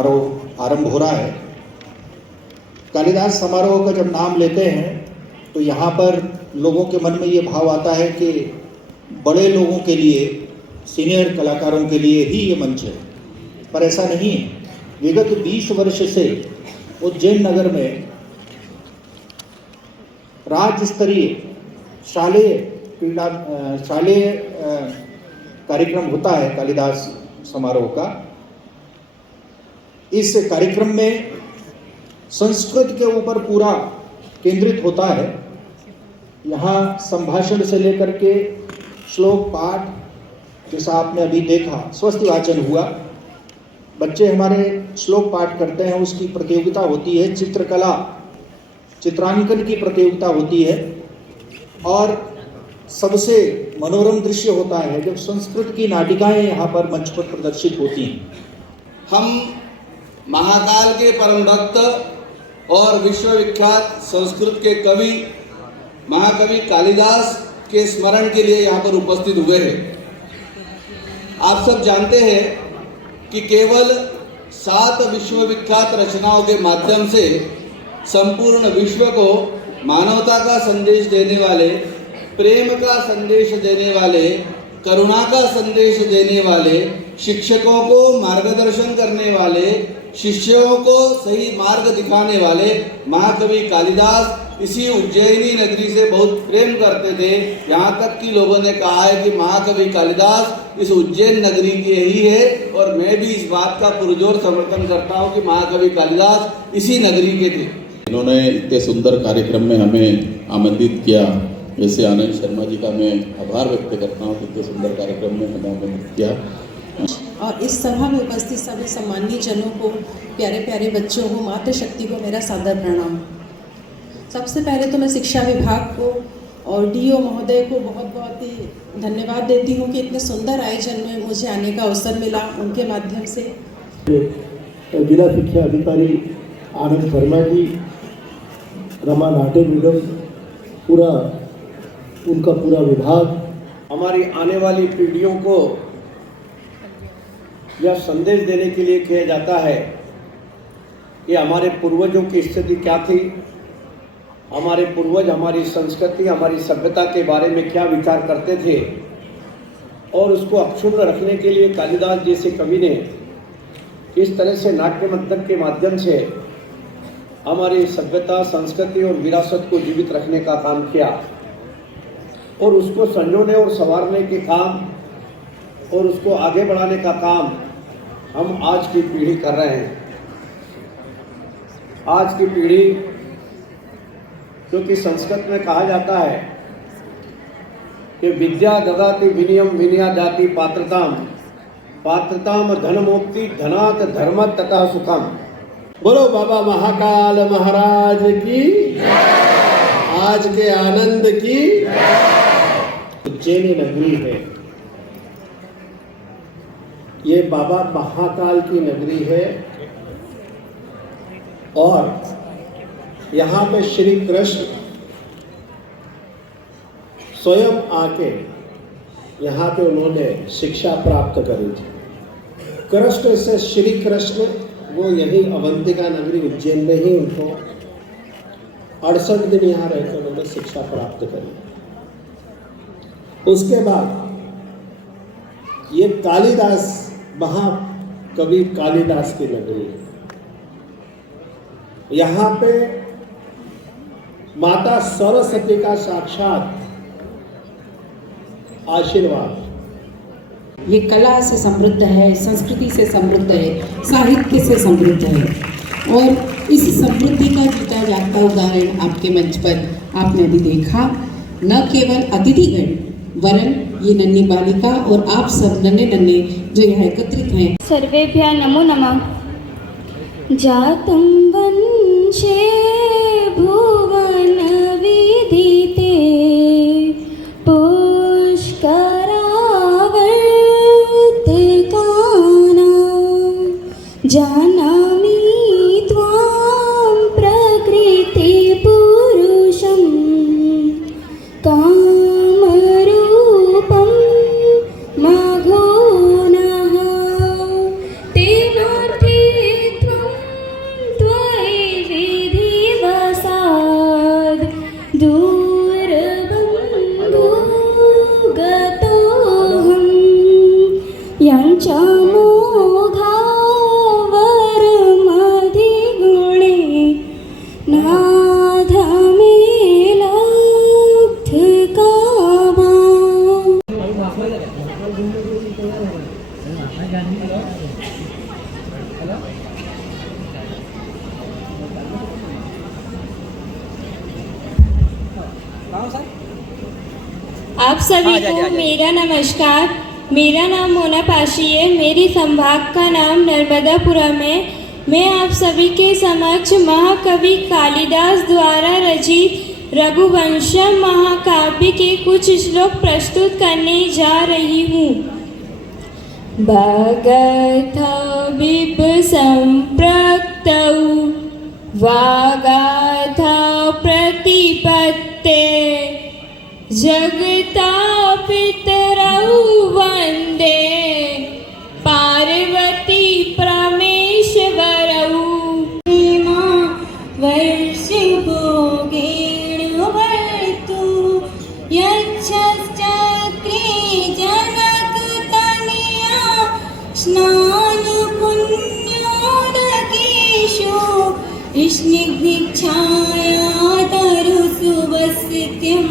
समारोह आरंभ हो रहा है। कालिदास समारोह का जब नाम लेते हैं तो यहाँ पर लोगों के मन में ये भाव आता है कि बड़े लोगों के लिए, सीनियर कलाकारों के लिए ही ये मंच है, पर ऐसा नहीं है। विगत 20 वर्ष से उज्जैन नगर में राज्य स्तरीय शालेय कार्यक्रम होता है कालिदास समारोह का। इस कार्यक्रम में संस्कृत के ऊपर पूरा केंद्रित होता है। यहाँ संभाषण से लेकर के श्लोक पाठ, जैसा आपने अभी देखा स्वस्ति वाचन हुआ, बच्चे हमारे श्लोक पाठ करते हैं, उसकी प्रतियोगिता होती है। चित्रकला, चित्रांकन की प्रतियोगिता होती है और सबसे मनोरम दृश्य होता है जब संस्कृत की नाटिकाएं यहाँ पर मंच पर प्रदर्शित होती हैं। हम महाकाल के परम भक्त और विश्वविख्यात संस्कृत के कवि महाकवि कालिदास के स्मरण के लिए यहाँ पर उपस्थित हुए हैं। आप सब जानते हैं कि केवल 7 विश्वविख्यात रचनाओं के माध्यम से संपूर्ण विश्व को मानवता का संदेश देने वाले, प्रेम का संदेश देने वाले, करुणा का संदेश देने वाले, शिक्षकों को मार्गदर्शन करने वाले, शिष्यों को सही मार्ग दिखाने वाले महाकवि कालिदास इसी उज्जैनी नगरी से बहुत प्रेम करते थे। यहाँ तक कि लोगों ने कहा है कि महाकवि कालिदास इस उज्जैन नगरी के ही है, और मैं भी इस बात का पुरजोर समर्थन करता हूँ कि महाकवि कालिदास इसी नगरी के थे। इन्होंने इतने सुंदर कार्यक्रम में हमें आमंत्रित किया। जैसे आनंद शर्मा जी का मैं आभार व्यक्त करता हूँ कि इतने सुंदर कार्यक्रम में हमें आमंत्रित किया। और इस सभा में उपस्थित सभी सम्मानीय जनों को, प्यारे प्यारे बच्चों को, मातृशक्ति को मेरा सादर प्रणाम। सबसे पहले तो मैं शिक्षा विभाग को और डीओ महोदय को बहुत बहुत ही धन्यवाद देती हूँ कि इतने सुंदर आयोजन में मुझे आने का अवसर मिला। उनके माध्यम से जिला शिक्षा अधिकारी आनंद शर्मा जी, रमा नाटे मैडम, उनका पूरा विभाग हमारी आने वाली पीढ़ियों को यह संदेश देने के लिए किया जाता है कि हमारे पूर्वजों की स्थिति क्या थी, हमारे पूर्वज हमारी संस्कृति, हमारी सभ्यता के बारे में क्या विचार करते थे, और उसको अक्षुण्ण रखने के लिए कालिदास जैसे कवि ने इस तरह से नाट्य मंथन के माध्यम से हमारी सभ्यता, संस्कृति और विरासत को जीवित रखने का काम किया, और उसको संजोने और संवारने के काम और उसको आगे बढ़ाने का काम हम आज की पीढ़ी कर रहे हैं। आज की पीढ़ी, क्योंकि संस्कृत में कहा जाता है कि विद्या ददाति विनयम विनया दाति पात्रताम, पात्रताम धनमोक्ति धनात् धर्म तथा सुखम। बोलो बाबा महाकाल महाराज की, आज के आनंद की। उज्जैनी नगरी है, ये बाबा महाकाल की नगरी है, और यहाँ पे श्री कृष्ण स्वयं आके यहाँ पे उन्होंने शिक्षा प्राप्त करी थी। कृष्ण से श्री कृष्ण, वो यही अवंतिका नगरी उज्जैन में ही उनको 68 दिन यहाँ रहकर उन्होंने शिक्षा प्राप्त करी। उसके बाद ये कालिदास, महाकवि कालिदास की नगरी है। यहाँ पे माता सरस्वती का साक्षात आशीर्वाद। ये कला से समृद्ध है, संस्कृति से समृद्ध है, साहित्य से समृद्ध है, और इस समृद्धि का जीता जागता उदाहरण आपके मंच पर आपने अभी देखा। न केवल अतिथिगण, वरन ये नन्ही बालिका और आप सब नन्हे नन्हे जो यहाँ एकत्रित हैं। सर्वेभ्यः नमो नमः। जातं वंशे भुवन विदिते पुष्करावर्तकानां जानामि त्वां प्रकृति पुरुषं कामरूपं माघोनः तेनार्थी दूरबंधुगतोऽहं यांच्या मोघावर मधिगुणे नाधा मे लब्धकामा. आप सभी को मेरा नमस्कार. मेरा नाम मोना पाशी है. मेरी संभाग का नाम नर्मदापुरम है. मैं आप सभी के समक्ष महाकवि कालिदास द्वारा रचित रघुवंशम महाकाव्य के कुछ श्लोक प्रस्तुत करने जा रही हूँ. भगथा विप संप्रक्तौ वागाथा प्रतिपत्ते जगता पितरौ वंदे पार्वती परमेश्वरौ. वर्षभोगेण वर्तु यच्छश्चक्रे जनकतनया स्नानपुण्योदकेषु स्निग्धच्छाया तरुसुवसत्यं